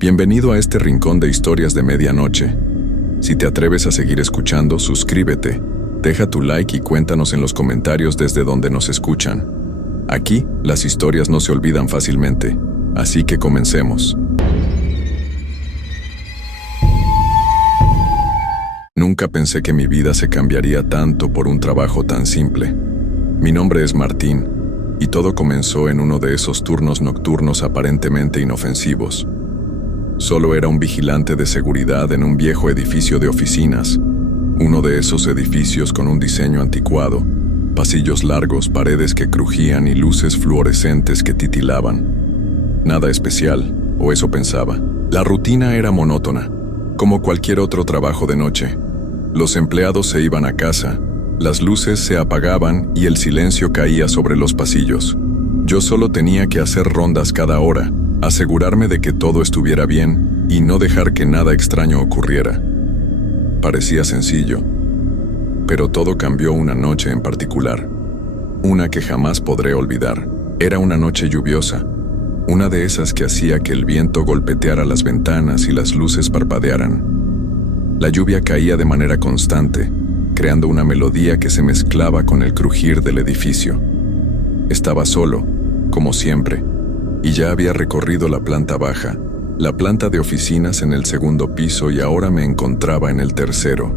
Bienvenido a este rincón de historias de medianoche. Si te atreves a seguir escuchando, suscríbete, deja tu like y cuéntanos en los comentarios desde donde nos escuchan. Aquí, las historias no se olvidan fácilmente, así que comencemos. Nunca pensé que mi vida se cambiaría tanto por un trabajo tan simple. Mi nombre es Martín, y todo comenzó en uno de esos turnos nocturnos aparentemente inofensivos. Solo era un vigilante de seguridad en un viejo edificio de oficinas, uno de esos edificios con un diseño anticuado, pasillos largos, paredes que crujían y luces fluorescentes que titilaban. Nada especial, o eso pensaba. La rutina era monótona, como cualquier otro trabajo de noche. Los empleados se iban a casa, las luces se apagaban y el silencio caía sobre los pasillos. Yo solo tenía que hacer rondas cada hora, asegurarme de que todo estuviera bien y no dejar que nada extraño ocurriera. Parecía sencillo, pero todo cambió una noche en particular, una que jamás podré olvidar. Era una noche lluviosa, una de esas que hacía que el viento golpeteara las ventanas y las luces parpadearan. La lluvia caía de manera constante, creando una melodía que se mezclaba con el crujir del edificio. Estaba solo, como siempre, y ya había recorrido la planta baja, la planta de oficinas en el segundo piso y ahora me encontraba en el tercero.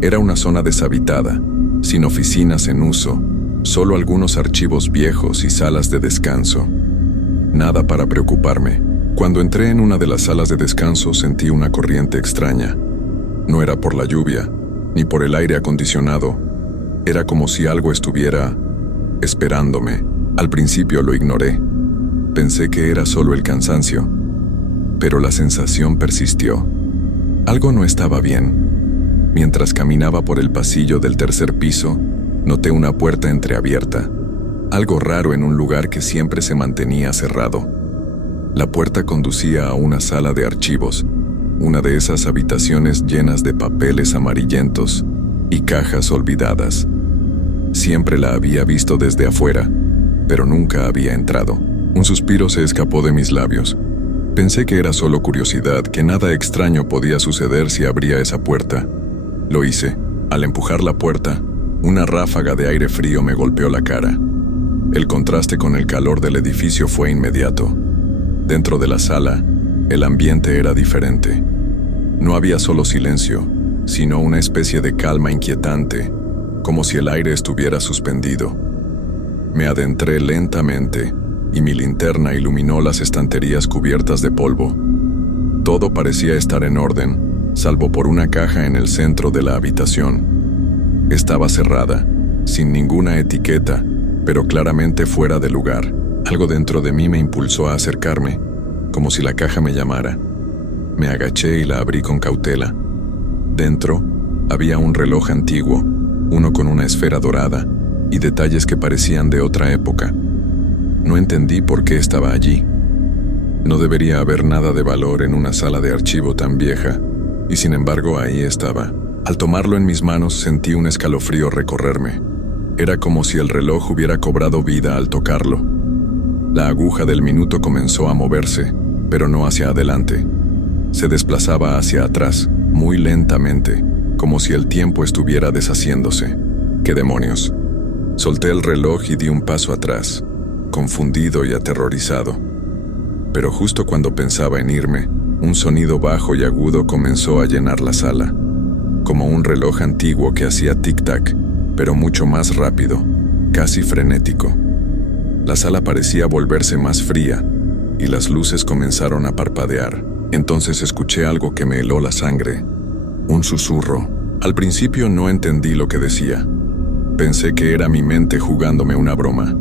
Era una zona deshabitada, sin oficinas en uso, solo algunos archivos viejos y salas de descanso. Nada para preocuparme. Cuando entré en una de las salas de descanso sentí una corriente extraña. No era por la lluvia, ni por el aire acondicionado. Era como si algo estuviera esperándome. Al principio lo ignoré. Pensé que era solo el cansancio, pero la sensación persistió. Algo no estaba bien. Mientras caminaba por el pasillo del tercer piso, noté una puerta entreabierta, algo raro en un lugar que siempre se mantenía cerrado. La puerta conducía a una sala de archivos, una de esas habitaciones llenas de papeles amarillentos y cajas olvidadas. Siempre la había visto desde afuera, pero nunca había entrado. Un suspiro se escapó de mis labios. Pensé que era solo curiosidad, que nada extraño podía suceder si abría esa puerta. Lo hice. Al empujar la puerta, una ráfaga de aire frío me golpeó la cara. El contraste con el calor del edificio fue inmediato. Dentro de la sala, el ambiente era diferente. No había solo silencio, sino una especie de calma inquietante, como si el aire estuviera suspendido. Me adentré lentamente, y mi linterna iluminó las estanterías cubiertas de polvo. Todo parecía estar en orden, salvo por una caja en el centro de la habitación. Estaba cerrada, sin ninguna etiqueta, pero claramente fuera de lugar. Algo dentro de mí me impulsó a acercarme, como si la caja me llamara. Me agaché y la abrí con cautela. Dentro había un reloj antiguo, uno con una esfera dorada y detalles que parecían de otra época. No entendí por qué estaba allí. No debería haber nada de valor en una sala de archivo tan vieja, y sin embargo ahí estaba. Al tomarlo en mis manos sentí un escalofrío recorrerme. Era como si el reloj hubiera cobrado vida al tocarlo. La aguja del minuto comenzó a moverse, pero no hacia adelante. Se desplazaba hacia atrás, muy lentamente, como si el tiempo estuviera deshaciéndose. ¡Qué demonios! Solté el reloj y di un paso atrás, confundido y aterrorizado. Pero justo cuando pensaba en irme, un sonido bajo y agudo comenzó a llenar la sala, como un reloj antiguo que hacía tic-tac, pero mucho más rápido, casi frenético. La sala parecía volverse más fría, y las luces comenzaron a parpadear. Entonces escuché algo que me heló la sangre, un susurro. Al principio no entendí lo que decía. Pensé que era mi mente jugándome una broma.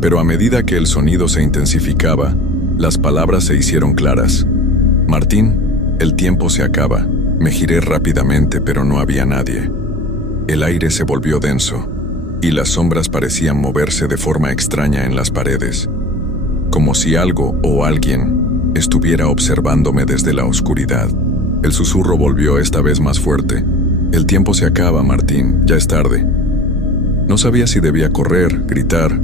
Pero a medida que el sonido se intensificaba, las palabras se hicieron claras. Martín, el tiempo se acaba. Me giré rápidamente, pero no había nadie. El aire se volvió denso, y las sombras parecían moverse de forma extraña en las paredes, como si algo o alguien estuviera observándome desde la oscuridad. El susurro volvió esta vez más fuerte. El tiempo se acaba, Martín, ya es tarde. No sabía si debía correr, gritar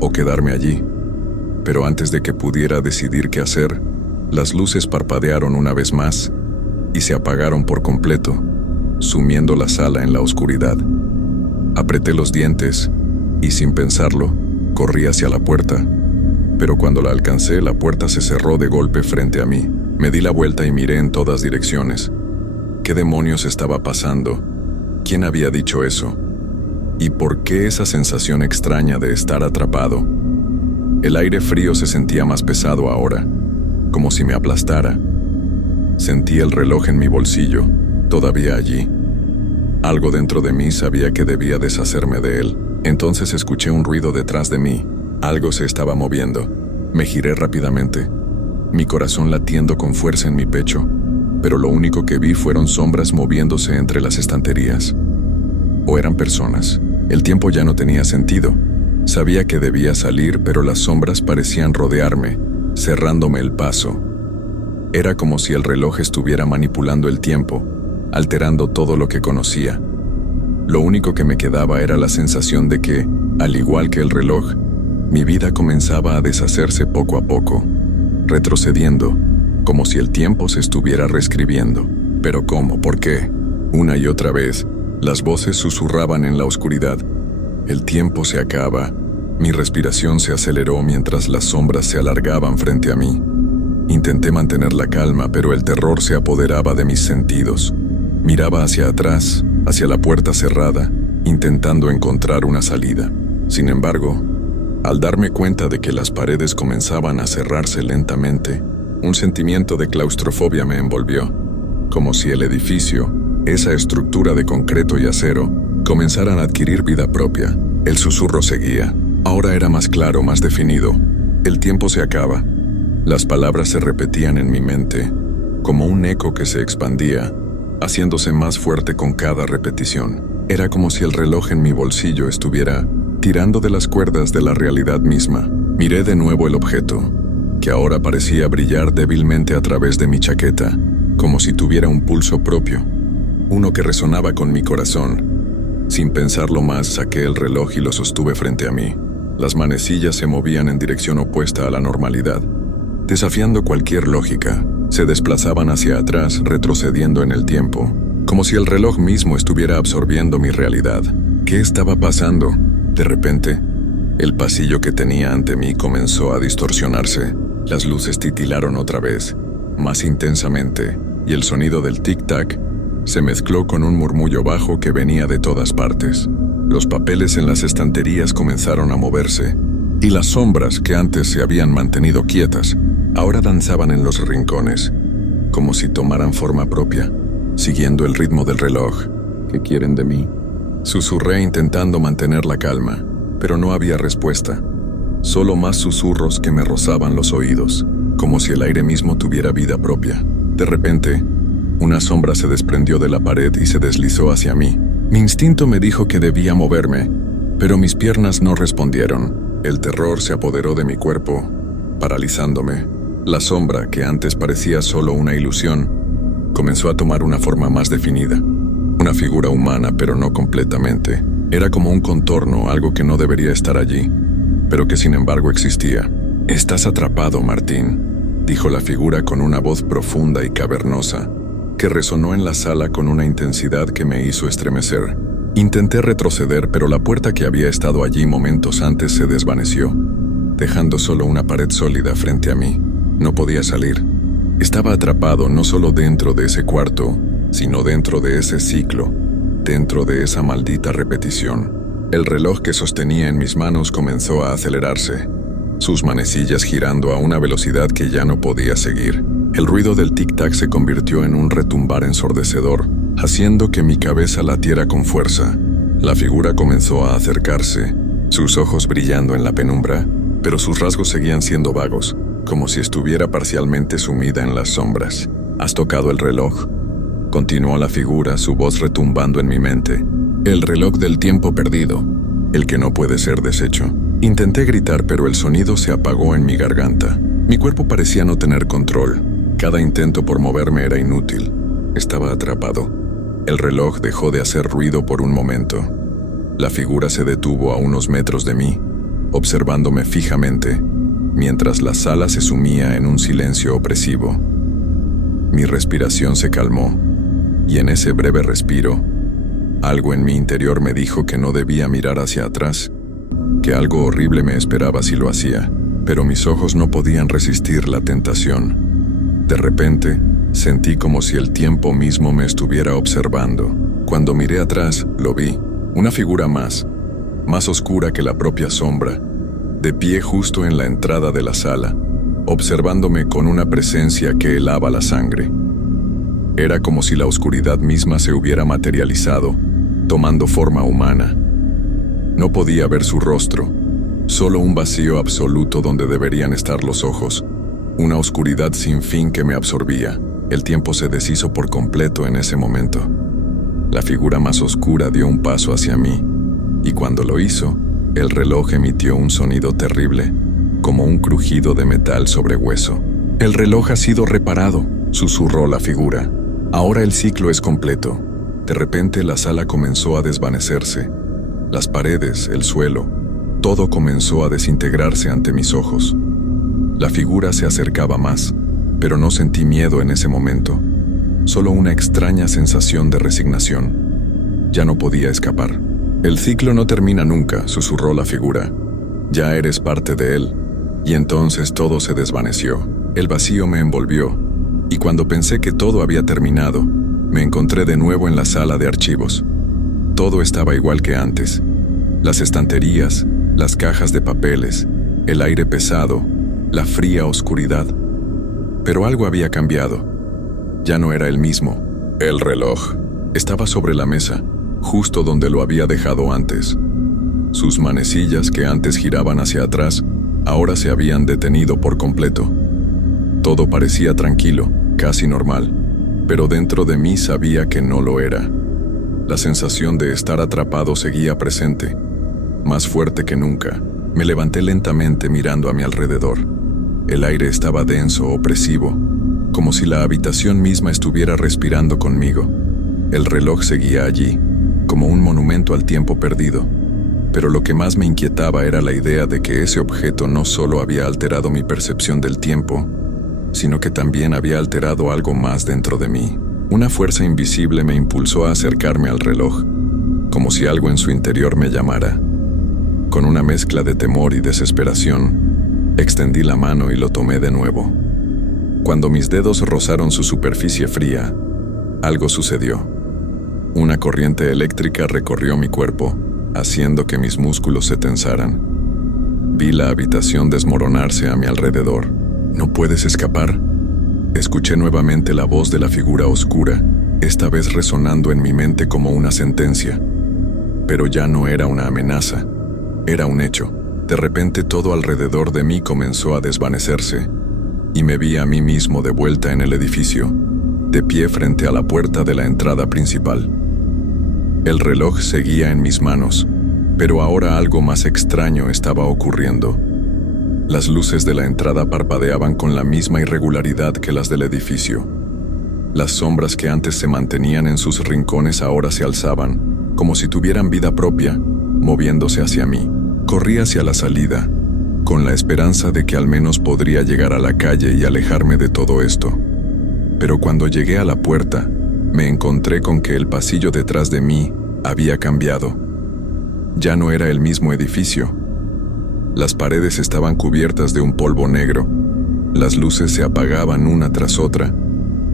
o quedarme allí, pero antes de que pudiera decidir qué hacer, Las luces parpadearon una vez más y se apagaron por completo, sumiendo la sala en la oscuridad. Apreté los dientes y, sin pensarlo, corrí hacia la puerta. Pero cuando la alcancé, la puerta se cerró de golpe frente a mí. Me di la vuelta y miré en todas direcciones. ¿Qué demonios estaba pasando? ¿Quién había dicho eso? ¿Y por qué esa sensación extraña de estar atrapado? El aire frío se sentía más pesado ahora, como si me aplastara. Sentí el reloj en mi bolsillo, todavía allí. Algo dentro de mí sabía que debía deshacerme de él. Entonces escuché un ruido detrás de mí. Algo se estaba moviendo. Me giré rápidamente, mi corazón latiendo con fuerza en mi pecho, pero lo único que vi fueron sombras moviéndose entre las estanterías. ¿O eran personas? El tiempo ya no tenía sentido. Sabía que debía salir, pero las sombras parecían rodearme, cerrándome el paso. Era como si el reloj estuviera manipulando el tiempo, alterando todo lo que conocía. Lo único que me quedaba era la sensación de que, al igual que el reloj, mi vida comenzaba a deshacerse poco a poco, retrocediendo, como si el tiempo se estuviera reescribiendo. ¿Pero cómo? ¿Por qué? Una y otra vez, las voces susurraban en la oscuridad. El tiempo se acaba. Mi respiración se aceleró mientras las sombras se alargaban frente a mí. Intenté mantener la calma, pero el terror se apoderaba de mis sentidos. Miraba hacia atrás, hacia la puerta cerrada, intentando encontrar una salida. Sin embargo, al darme cuenta de que las paredes comenzaban a cerrarse lentamente, un sentimiento de claustrofobia me envolvió, como si el edificio, esa estructura de concreto y acero, comenzaran a adquirir vida propia. El susurro seguía. Ahora era más claro, más definido. El tiempo se acaba. Las palabras se repetían en mi mente, como un eco que se expandía, haciéndose más fuerte con cada repetición. Era como si el reloj en mi bolsillo estuviera tirando de las cuerdas de la realidad misma. Miré de nuevo el objeto, que ahora parecía brillar débilmente a través de mi chaqueta, como si tuviera un pulso propio, uno que resonaba con mi corazón. Sin pensarlo más, saqué el reloj y lo sostuve frente a mí. Las manecillas se movían en dirección opuesta a la normalidad, desafiando cualquier lógica. Se desplazaban hacia atrás, retrocediendo en el tiempo, como si el reloj mismo estuviera absorbiendo mi realidad. ¿Qué estaba pasando? De repente, el pasillo que tenía ante mí comenzó a distorsionarse. Las luces titilaron otra vez, más intensamente, y el sonido del tic-tac se mezcló con un murmullo bajo que venía de todas partes. Los papeles en las estanterías comenzaron a moverse, y las sombras que antes se habían mantenido quietas, ahora danzaban en los rincones, como si tomaran forma propia, siguiendo el ritmo del reloj. ¿Qué quieren de mí? Susurré intentando mantener la calma, pero no había respuesta. Solo más susurros que me rozaban los oídos, como si el aire mismo tuviera vida propia. De repente, una sombra se desprendió de la pared y se deslizó hacia mí. Mi instinto me dijo que debía moverme, pero mis piernas no respondieron. El terror se apoderó de mi cuerpo, paralizándome. La sombra, que antes parecía solo una ilusión, comenzó a tomar una forma más definida. Una figura humana, pero no completamente. Era como un contorno, algo que no debería estar allí, pero que sin embargo existía. «Estás atrapado, Martín», dijo la figura con una voz profunda y cavernosa, que resonó en la sala con una intensidad que me hizo estremecer. Intenté retroceder, pero la puerta que había estado allí momentos antes se desvaneció, dejando solo una pared sólida frente a mí. No podía salir. Estaba atrapado no solo dentro de ese cuarto, sino dentro de ese ciclo, dentro de esa maldita repetición. El reloj que sostenía en mis manos comenzó a acelerarse, sus manecillas girando a una velocidad que ya no podía seguir. El ruido del tic-tac se convirtió en un retumbar ensordecedor, haciendo que mi cabeza latiera con fuerza. La figura comenzó a acercarse, sus ojos brillando en la penumbra, pero sus rasgos seguían siendo vagos, como si estuviera parcialmente sumida en las sombras. «¿Has tocado el reloj?», continuó la figura, su voz retumbando en mi mente. «El reloj del tiempo perdido, el que no puede ser deshecho». Intenté gritar, pero el sonido se apagó en mi garganta. Mi cuerpo parecía no tener control. Cada intento por moverme era inútil. Estaba atrapado. El reloj dejó de hacer ruido por un momento. La figura se detuvo a unos metros de mí, observándome fijamente, mientras la sala se sumía en un silencio opresivo. Mi respiración se calmó, y en ese breve respiro, algo en mi interior me dijo que no debía mirar hacia atrás, que algo horrible me esperaba si lo hacía, pero mis ojos no podían resistir la tentación. De repente, sentí como si el tiempo mismo me estuviera observando. Cuando miré atrás, lo vi, una figura más oscura que la propia sombra, de pie justo en la entrada de la sala, observándome con una presencia que helaba la sangre. Era como si la oscuridad misma se hubiera materializado, tomando forma humana. No podía ver su rostro, solo un vacío absoluto donde deberían estar los ojos, una oscuridad sin fin que me absorbía. El tiempo se deshizo por completo en ese momento. La figura más oscura dio un paso hacia mí, y cuando lo hizo, el reloj emitió un sonido terrible, como un crujido de metal sobre hueso. «El reloj ha sido reparado», susurró la figura. «Ahora el ciclo es completo». De repente la sala comenzó a desvanecerse. Las paredes, el suelo, todo comenzó a desintegrarse ante mis ojos. La figura se acercaba más, pero no sentí miedo en ese momento, solo una extraña sensación de resignación. Ya no podía escapar. «El ciclo no termina nunca», susurró la figura. «Ya eres parte de él». Y entonces todo se desvaneció. El vacío me envolvió, y cuando pensé que todo había terminado, me encontré de nuevo en la sala de archivos. Todo estaba igual que antes. Las estanterías, las cajas de papeles, el aire pesado, la fría oscuridad. Pero algo había cambiado. Ya no era el mismo. El reloj estaba sobre la mesa, justo donde lo había dejado antes. Sus manecillas que antes giraban hacia atrás, ahora se habían detenido por completo. Todo parecía tranquilo, casi normal, pero dentro de mí sabía que no lo era. La sensación de estar atrapado seguía presente, más fuerte que nunca. Me levanté lentamente mirando a mi alrededor. El aire estaba denso, opresivo, como si la habitación misma estuviera respirando conmigo. El reloj seguía allí, como un monumento al tiempo perdido. Pero lo que más me inquietaba era la idea de que ese objeto no solo había alterado mi percepción del tiempo, sino que también había alterado algo más dentro de mí. Una fuerza invisible me impulsó a acercarme al reloj, como si algo en su interior me llamara. Con una mezcla de temor y desesperación, extendí la mano y lo tomé de nuevo. Cuando mis dedos rozaron su superficie fría, algo sucedió. Una corriente eléctrica recorrió mi cuerpo, haciendo que mis músculos se tensaran. Vi la habitación desmoronarse a mi alrededor. «¿No puedes escapar?», escuché nuevamente la voz de la figura oscura, esta vez resonando en mi mente como una sentencia. Pero ya no era una amenaza, era un hecho. De repente todo alrededor de mí comenzó a desvanecerse, y me vi a mí mismo de vuelta en el edificio, de pie frente a la puerta de la entrada principal. El reloj seguía en mis manos, pero ahora algo más extraño estaba ocurriendo. Las luces de la entrada parpadeaban con la misma irregularidad que las del edificio. Las sombras que antes se mantenían en sus rincones ahora se alzaban, como si tuvieran vida propia, moviéndose hacia mí. Corrí hacia la salida, con la esperanza de que al menos podría llegar a la calle y alejarme de todo esto. Pero cuando llegué a la puerta, me encontré con que el pasillo detrás de mí había cambiado. Ya no era el mismo edificio. Las paredes estaban cubiertas de un polvo negro, las luces se apagaban una tras otra,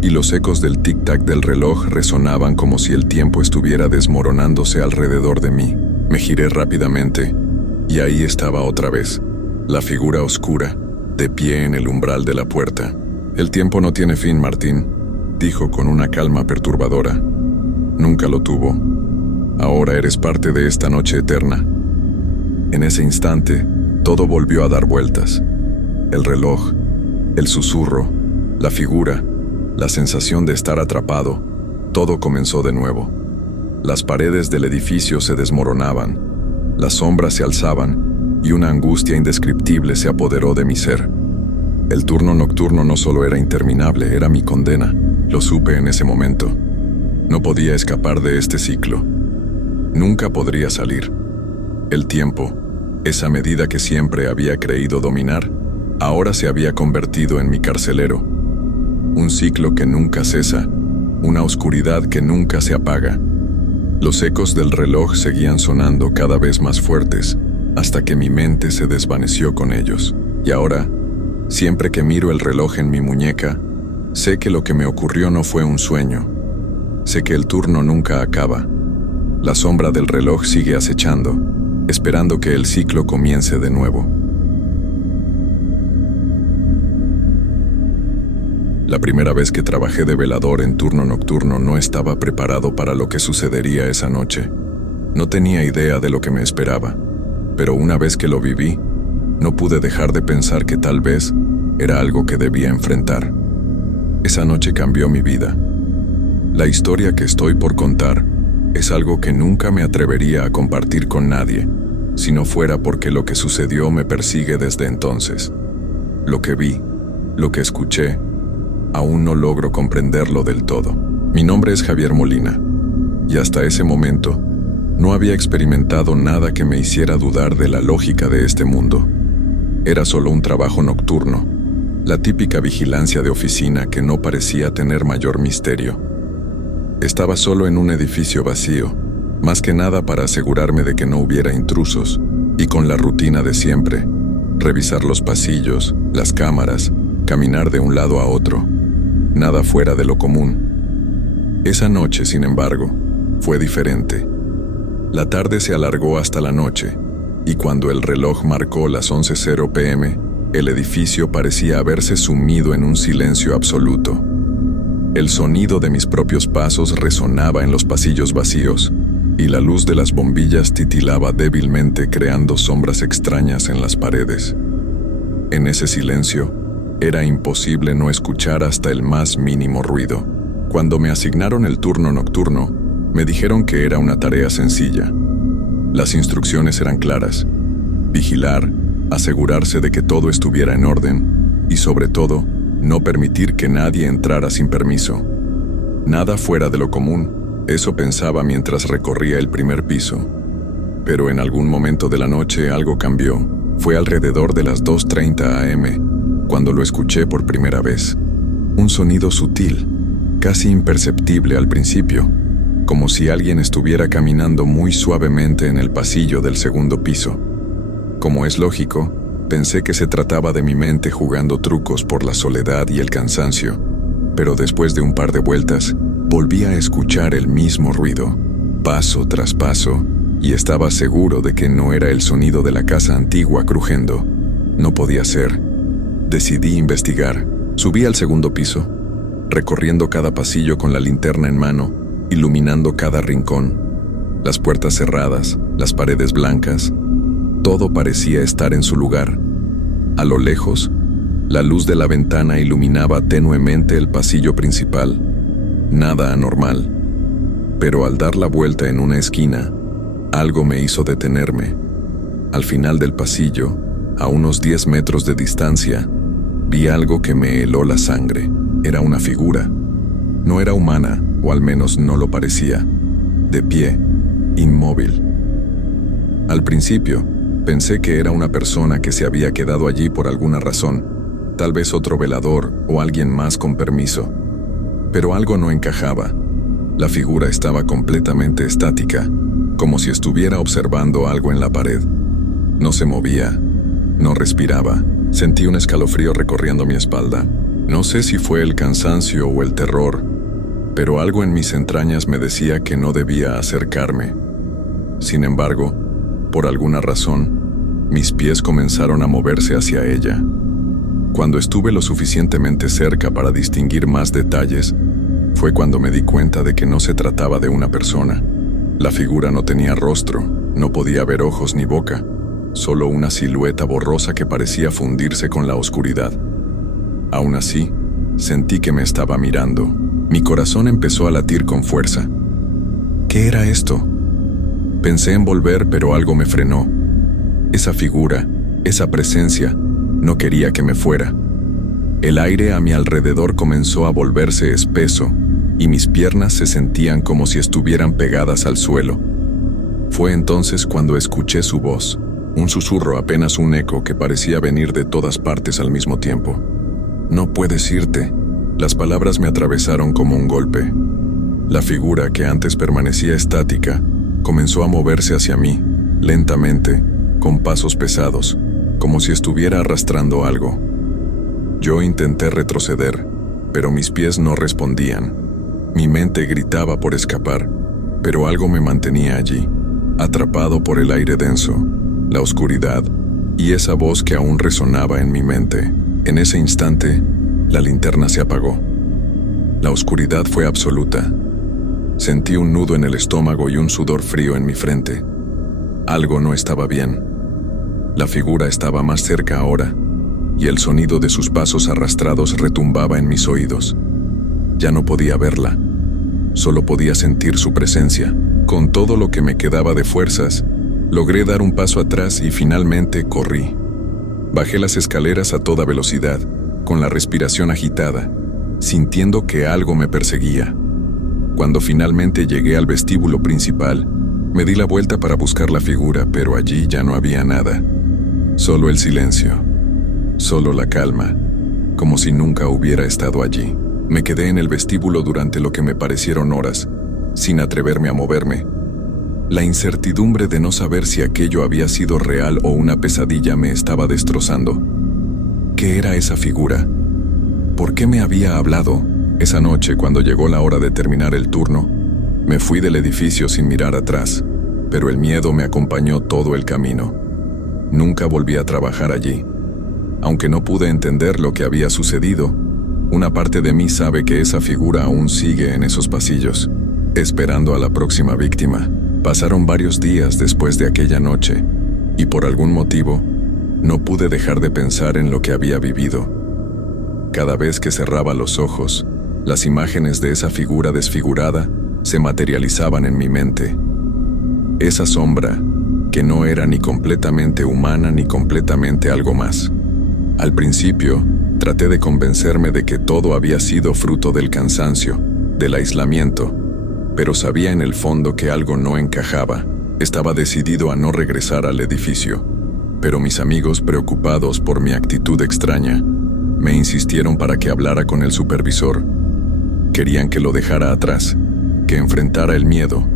y los ecos del tic-tac del reloj resonaban como si el tiempo estuviera desmoronándose alrededor de mí. Me giré rápidamente, y ahí estaba otra vez, la figura oscura, de pie en el umbral de la puerta. «El tiempo no tiene fin, Martín», dijo con una calma perturbadora. «Nunca lo tuvo. Ahora eres parte de esta noche eterna». En ese instante, todo volvió a dar vueltas. El reloj, el susurro, la figura, la sensación de estar atrapado, todo comenzó de nuevo. Las paredes del edificio se desmoronaban, las sombras se alzaban y una angustia indescriptible se apoderó de mi ser. El turno nocturno no solo era interminable, era mi condena. Lo supe en ese momento. No podía escapar de este ciclo. Nunca podría salir. El tiempo, esa medida que siempre había creído dominar, ahora se había convertido en mi carcelero. Un ciclo que nunca cesa, una oscuridad que nunca se apaga. Los ecos del reloj seguían sonando cada vez más fuertes, hasta que mi mente se desvaneció con ellos. Y ahora, siempre que miro el reloj en mi muñeca, sé que lo que me ocurrió no fue un sueño. Sé que el turno nunca acaba. La sombra del reloj sigue acechando, esperando que el ciclo comience de nuevo. La primera vez que trabajé de velador en turno nocturno no estaba preparado para lo que sucedería esa noche. No tenía idea de lo que me esperaba, pero una vez que lo viví, no pude dejar de pensar que tal vez era algo que debía enfrentar. Esa noche cambió mi vida. La historia que estoy por contar es algo que nunca me atrevería a compartir con nadie, si no fuera porque lo que sucedió me persigue desde entonces. Lo que vi, lo que escuché, aún no logro comprenderlo del todo. Mi nombre es Javier Molina, y hasta ese momento no había experimentado nada que me hiciera dudar de la lógica de este mundo. Era solo un trabajo nocturno, la típica vigilancia de oficina que no parecía tener mayor misterio. Estaba solo en un edificio vacío, más que nada para asegurarme de que no hubiera intrusos, y con la rutina de siempre: revisar los pasillos, las cámaras, caminar de un lado a otro. Nada fuera de lo común. Esa noche, sin embargo, fue diferente. La tarde se alargó hasta la noche, y cuando el reloj marcó las 11:00 p.m., el edificio parecía haberse sumido en un silencio absoluto. El sonido de mis propios pasos resonaba en los pasillos vacíos, y la luz de las bombillas titilaba débilmente, creando sombras extrañas en las paredes. En ese silencio, era imposible no escuchar hasta el más mínimo ruido. Cuando me asignaron el turno nocturno, me dijeron que era una tarea sencilla. Las instrucciones eran claras: vigilar, asegurarse de que todo estuviera en orden y, sobre todo, no permitir que nadie entrara sin permiso. Nada fuera de lo común, eso pensaba mientras recorría el primer piso. Pero en algún momento de la noche algo cambió. Fue alrededor de las 2:30 a.m., cuando lo escuché por primera vez. Un sonido sutil, casi imperceptible al principio, como si alguien estuviera caminando muy suavemente en el pasillo del segundo piso. Como es lógico, pensé que se trataba de mi mente jugando trucos por la soledad y el cansancio, pero después de un par de vueltas, volví a escuchar el mismo ruido, paso tras paso, y estaba seguro de que no era el sonido de la casa antigua crujiendo. No podía ser. Decidí investigar. Subí al segundo piso, recorriendo cada pasillo con la linterna en mano, iluminando cada rincón. Las puertas cerradas, las paredes blancas, todo parecía estar en su lugar. A lo lejos, la luz de la ventana iluminaba tenuemente el pasillo principal. Nada anormal. Pero al dar la vuelta en una esquina, algo me hizo detenerme. Al final del pasillo, a unos 10 metros de distancia, vi algo que me heló la sangre. Era una figura. No era humana, o al menos no lo parecía. De pie, inmóvil. Al principio, pensé que era una persona que se había quedado allí por alguna razón, tal vez otro velador o alguien más con permiso. Pero algo no encajaba. La figura estaba completamente estática, como si estuviera observando algo en la pared. No se movía, no respiraba. Sentí un escalofrío recorriendo mi espalda. No sé si fue el cansancio o el terror, pero algo en mis entrañas me decía que no debía acercarme. Sin embargo, por alguna razón, mis pies comenzaron a moverse hacia ella. Cuando estuve lo suficientemente cerca para distinguir más detalles, fue cuando me di cuenta de que no se trataba de una persona. La figura no tenía rostro, no podía ver ojos ni boca, solo una silueta borrosa que parecía fundirse con la oscuridad. Aún así, sentí que me estaba mirando. Mi corazón empezó a latir con fuerza. ¿Qué era esto? Pensé en volver, pero algo me frenó. Esa figura, esa presencia, no quería que me fuera. El aire a mi alrededor comenzó a volverse espeso, y mis piernas se sentían como si estuvieran pegadas al suelo. Fue entonces cuando escuché su voz. Un susurro, apenas un eco que parecía venir de todas partes al mismo tiempo. «No puedes irte». Las palabras me atravesaron como un golpe. La figura que antes permanecía estática comenzó a moverse hacia mí, lentamente, con pasos pesados, como si estuviera arrastrando algo. Yo intenté retroceder, pero mis pies no respondían. Mi mente gritaba por escapar, pero algo me mantenía allí, atrapado por el aire denso, la oscuridad y esa voz que aún resonaba en mi mente. En ese instante, la linterna se apagó. La oscuridad fue absoluta. Sentí un nudo en el estómago y un sudor frío en mi frente. Algo no estaba bien. La figura estaba más cerca ahora, y el sonido de sus pasos arrastrados retumbaba en mis oídos. Ya no podía verla, solo podía sentir su presencia. Con todo lo que me quedaba de fuerzas, logré dar un paso atrás y finalmente corrí. Bajé las escaleras a toda velocidad, con la respiración agitada, sintiendo que algo me perseguía. Cuando finalmente llegué al vestíbulo principal, me di la vuelta para buscar la figura, pero allí ya no había nada. Solo el silencio, solo la calma, como si nunca hubiera estado allí. Me quedé en el vestíbulo durante lo que me parecieron horas, sin atreverme a moverme. La incertidumbre de no saber si aquello había sido real o una pesadilla me estaba destrozando. ¿Qué era esa figura? ¿Por qué me había hablado? Esa noche, cuando llegó la hora de terminar el turno, me fui del edificio sin mirar atrás, pero el miedo me acompañó todo el camino. Nunca volví a trabajar allí. Aunque no pude entender lo que había sucedido, una parte de mí sabe que esa figura aún sigue en esos pasillos, esperando a la próxima víctima. Pasaron varios días después de aquella noche, y por algún motivo, no pude dejar de pensar en lo que había vivido. Cada vez que cerraba los ojos, las imágenes de esa figura desfigurada se materializaban en mi mente. Esa sombra, que no era ni completamente humana ni completamente algo más. Al principio, traté de convencerme de que todo había sido fruto del cansancio, del aislamiento, pero sabía en el fondo que algo no encajaba. Estaba decidido a no regresar al edificio, pero mis amigos, preocupados por mi actitud extraña, me insistieron para que hablara con el supervisor. Querían que lo dejara atrás, que enfrentara el miedo.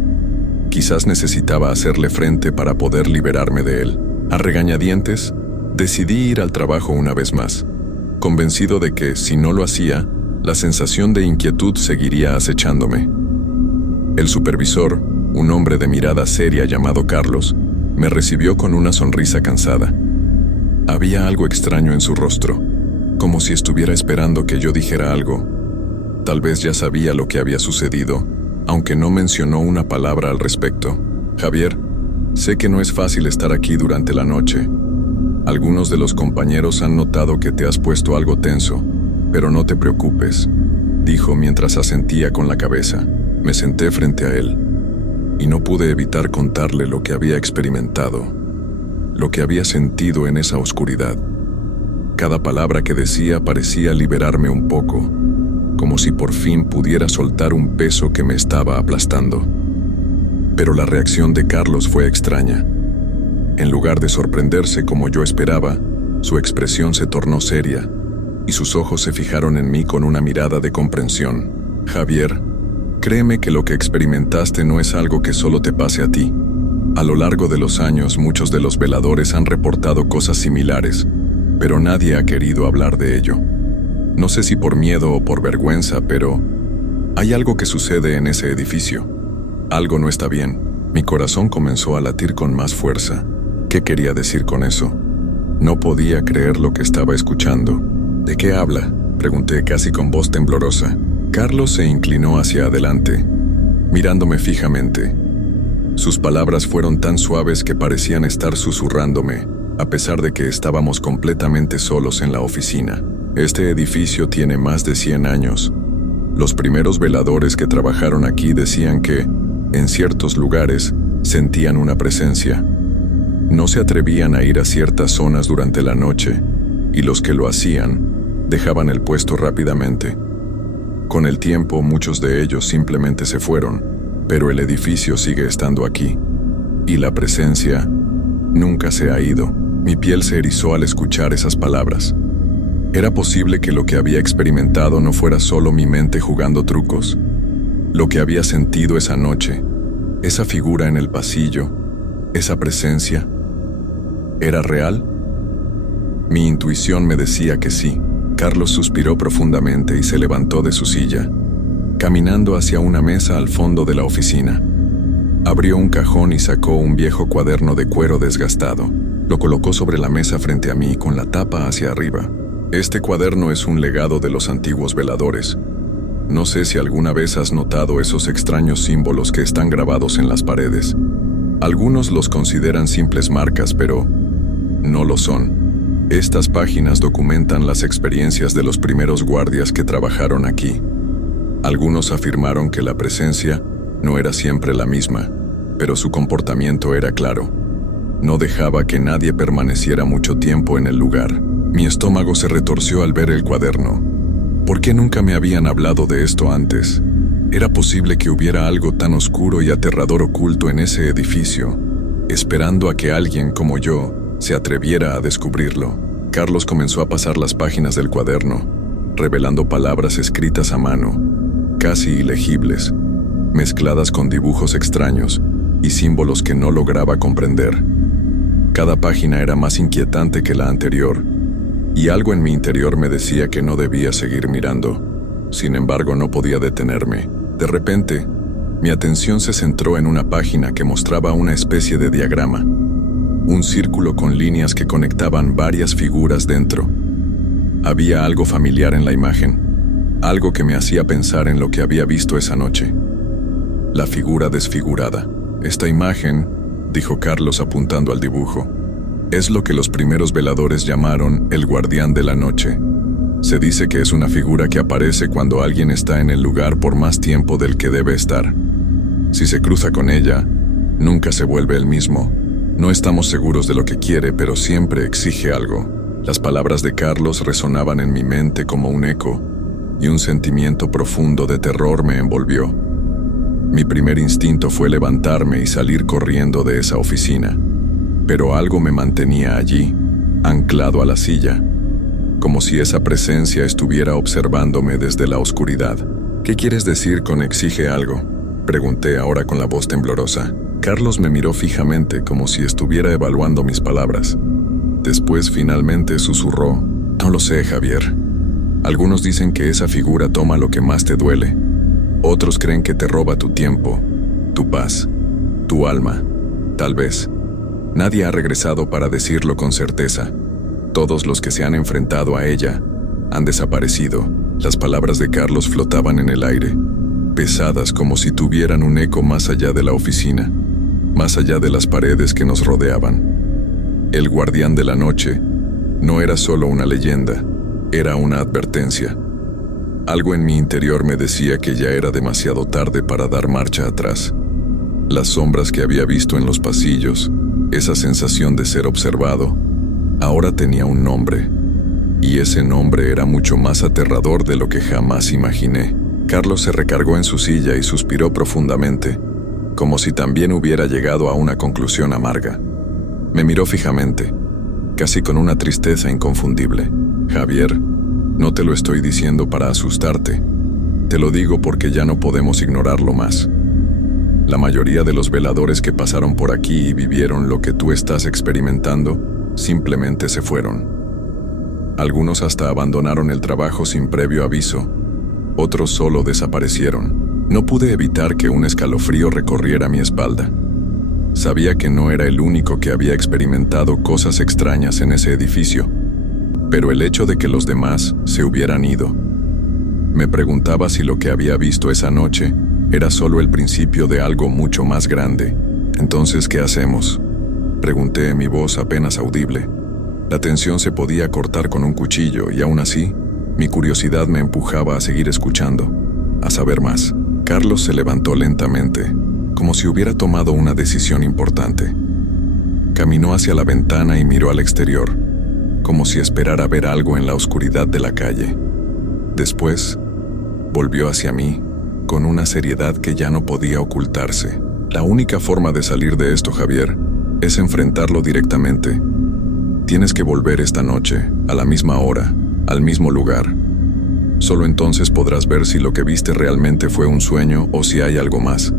Quizás necesitaba hacerle frente para poder liberarme de él. A regañadientes, decidí ir al trabajo una vez más, convencido de que, si no lo hacía, la sensación de inquietud seguiría acechándome. El supervisor, un hombre de mirada seria llamado Carlos, me recibió con una sonrisa cansada. Había algo extraño en su rostro, como si estuviera esperando que yo dijera algo. Tal vez ya sabía lo que había sucedido, aunque no mencionó una palabra al respecto. «Javier, sé que no es fácil estar aquí durante la noche. Algunos de los compañeros han notado que te has puesto algo tenso, pero no te preocupes», dijo mientras asentía con la cabeza. Me senté frente a él, y no pude evitar contarle lo que había experimentado, lo que había sentido en esa oscuridad. Cada palabra que decía parecía liberarme un poco, como si por fin pudiera soltar un peso que me estaba aplastando. Pero la reacción de Carlos fue extraña. En lugar de sorprenderse como yo esperaba, su expresión se tornó seria, y sus ojos se fijaron en mí con una mirada de comprensión. «Javier, créeme que lo que experimentaste no es algo que solo te pase a ti. A lo largo de los años, muchos de los veladores han reportado cosas similares, pero nadie ha querido hablar de ello. No sé si por miedo o por vergüenza, pero hay algo que sucede en ese edificio. Algo no está bien». Mi corazón comenzó a latir con más fuerza. ¿Qué quería decir con eso? No podía creer lo que estaba escuchando. «¿De qué habla?», pregunté casi con voz temblorosa. Carlos se inclinó hacia adelante, mirándome fijamente. Sus palabras fueron tan suaves que parecían estar susurrándome, a pesar de que estábamos completamente solos en la oficina. «Este edificio tiene más de 100 años. Los primeros veladores que trabajaron aquí decían que, en ciertos lugares, sentían una presencia. No se atrevían a ir a ciertas zonas durante la noche, y los que lo hacían, dejaban el puesto rápidamente. Con el tiempo, muchos de ellos simplemente se fueron, pero el edificio sigue estando aquí, y la presencia Nunca se ha ido. Mi piel se erizó al escuchar esas palabras. ¿Era posible que lo que había experimentado no fuera solo mi mente jugando trucos? Lo que había sentido esa noche, esa figura en el pasillo, esa presencia, ¿era real? Mi intuición me decía que sí. Carlos suspiró profundamente y se levantó de su silla, caminando hacia una mesa al fondo de la oficina. Abrió un cajón y sacó un viejo cuaderno de cuero desgastado. Lo colocó sobre la mesa frente a mí con la tapa hacia arriba. Este cuaderno es un legado de los antiguos veladores. No sé si alguna vez has notado esos extraños símbolos que están grabados en las paredes. Algunos los consideran simples marcas, pero no lo son. Estas páginas documentan las experiencias de los primeros guardias que trabajaron aquí. Algunos afirmaron que la presencia no era siempre la misma, pero su comportamiento era claro. No dejaba que nadie permaneciera mucho tiempo en el lugar. Mi estómago se retorció al ver el cuaderno. ¿Por qué nunca me habían hablado de esto antes? ¿Era posible que hubiera algo tan oscuro y aterrador oculto en ese edificio, esperando a que alguien como yo se atreviera a descubrirlo? Carlos comenzó a pasar las páginas del cuaderno, revelando palabras escritas a mano, casi ilegibles, mezcladas con dibujos extraños y símbolos que no lograba comprender. Cada página era más inquietante que la anterior, y algo en mi interior me decía que no debía seguir mirando. Sin embargo, no podía detenerme. De repente, mi atención se centró en una página que mostraba una especie de diagrama, un círculo con líneas que conectaban varias figuras dentro. Había algo familiar en la imagen, algo que me hacía pensar en lo que había visto esa noche. La figura desfigurada. Esta imagen, dijo Carlos apuntando al dibujo, es lo que los primeros veladores llamaron el guardián de la noche. Se dice que es una figura que aparece cuando alguien está en el lugar por más tiempo del que debe estar. Si se cruza con ella, nunca se vuelve el mismo. No estamos seguros de lo que quiere, pero siempre exige algo. Las palabras de Carlos resonaban en mi mente como un eco, y un sentimiento profundo de terror me envolvió. Mi primer instinto fue levantarme y salir corriendo de esa oficina, pero algo me mantenía allí, anclado a la silla, como si esa presencia estuviera observándome desde la oscuridad. ¿Qué quieres decir con exige algo?, pregunté ahora con la voz temblorosa. Carlos me miró fijamente como si estuviera evaluando mis palabras. Después finalmente susurró: no lo sé, Javier. Algunos dicen que esa figura toma lo que más te duele. Otros creen que te roba tu tiempo, tu paz, tu alma. Tal vez. Nadie ha regresado para decirlo con certeza. Todos los que se han enfrentado a ella han desaparecido. Las palabras de Carlos flotaban en el aire, pesadas como si tuvieran un eco más allá de la oficina, más allá de las paredes que nos rodeaban. El guardián de la noche no era solo una leyenda, era una advertencia. Algo en mi interior me decía que ya era demasiado tarde para dar marcha atrás. Las sombras que había visto en los pasillos, esa sensación de ser observado, ahora tenía un nombre, y ese nombre era mucho más aterrador de lo que jamás imaginé. Carlos se recargó en su silla y suspiró profundamente, como si también hubiera llegado a una conclusión amarga. Me miró fijamente, casi con una tristeza inconfundible. Javier, no te lo estoy diciendo para asustarte. Te lo digo porque ya no podemos ignorarlo más. La mayoría de los veladores que pasaron por aquí y vivieron lo que tú estás experimentando, simplemente se fueron. Algunos hasta abandonaron el trabajo sin previo aviso. Otros solo desaparecieron. No pude evitar que un escalofrío recorriera mi espalda. Sabía que no era el único que había experimentado cosas extrañas en ese edificio, pero el hecho de que los demás se hubieran ido. Me preguntaba si lo que había visto esa noche era solo el principio de algo mucho más grande. Entonces, ¿qué hacemos?, pregunté, mi voz apenas audible. La tensión se podía cortar con un cuchillo y aún así, mi curiosidad me empujaba a seguir escuchando, a saber más. Carlos se levantó lentamente, como si hubiera tomado una decisión importante. Caminó hacia la ventana y miró al exterior, como si esperara ver algo en la oscuridad de la calle. Después, volvió hacia mí, con una seriedad que ya no podía ocultarse. La única forma de salir de esto, Javier, es enfrentarlo directamente. Tienes que volver esta noche, a la misma hora, al mismo lugar. Solo entonces podrás ver si lo que viste realmente fue un sueño o si hay algo más.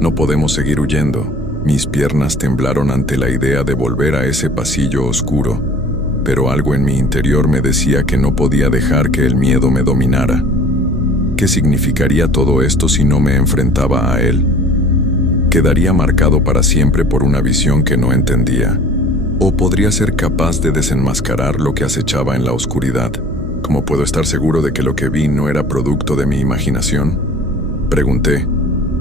No podemos seguir huyendo. Mis piernas temblaron ante la idea de volver a ese pasillo oscuro, pero algo en mi interior me decía que no podía dejar que el miedo me dominara. ¿Qué significaría todo esto si no me enfrentaba a él? Quedaría marcado para siempre por una visión que no entendía. ¿O podría ser capaz de desenmascarar lo que acechaba en la oscuridad? ¿Cómo puedo estar seguro de que lo que vi no era producto de mi imaginación? Pregunté,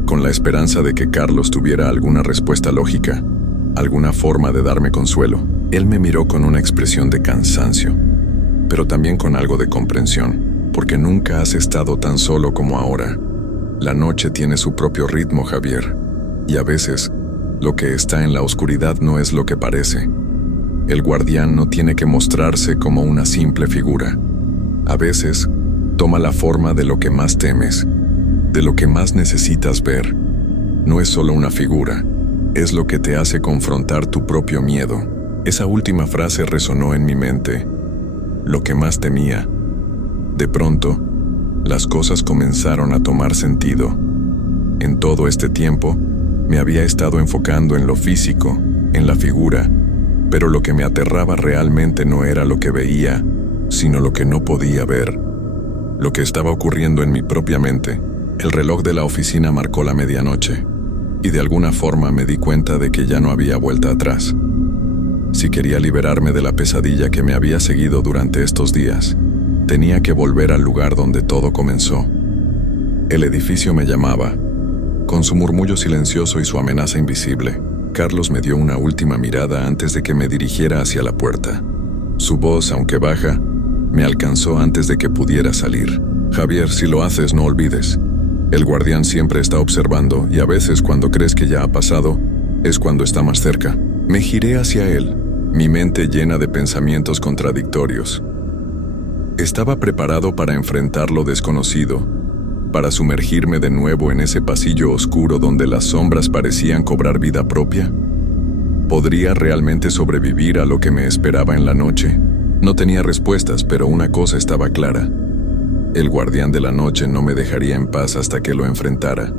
con la esperanza de que Carlos tuviera alguna respuesta lógica, alguna forma de darme consuelo. Él me miró con una expresión de cansancio, pero también con algo de comprensión, porque nunca has estado tan solo como ahora. La noche tiene su propio ritmo, Javier, y a veces, lo que está en la oscuridad no es lo que parece. El guardián no tiene que mostrarse como una simple figura. A veces, toma la forma de lo que más temes, de lo que más necesitas ver. No es solo una figura, es lo que te hace confrontar tu propio miedo. Esa última frase resonó en mi mente. Lo que más temía. De pronto, las cosas comenzaron a tomar sentido. En todo este tiempo, me había estado enfocando en lo físico, en la figura, pero lo que me aterraba realmente no era lo que veía, sino lo que no podía ver. Lo que estaba ocurriendo en mi propia mente. El reloj de la oficina marcó la medianoche, y de alguna forma me di cuenta de que ya no había vuelta atrás. Si quería liberarme de la pesadilla que me había seguido durante estos días, tenía que volver al lugar donde todo comenzó. El edificio me llamaba. Con su murmullo silencioso y su amenaza invisible, Carlos me dio una última mirada antes de que me dirigiera hacia la puerta. Su voz, aunque baja, me alcanzó antes de que pudiera salir. Javier, si lo haces, no olvides. El guardián siempre está observando y a veces cuando crees que ya ha pasado, es cuando está más cerca. Me giré hacia él, mi mente llena de pensamientos contradictorios. Estaba preparado para enfrentar lo desconocido, para sumergirme de nuevo en ese pasillo oscuro donde las sombras parecían cobrar vida propia. ¿Podría realmente sobrevivir a lo que me esperaba en la noche? No tenía respuestas, pero una cosa estaba clara. El guardián de la noche no me dejaría en paz hasta que lo enfrentara.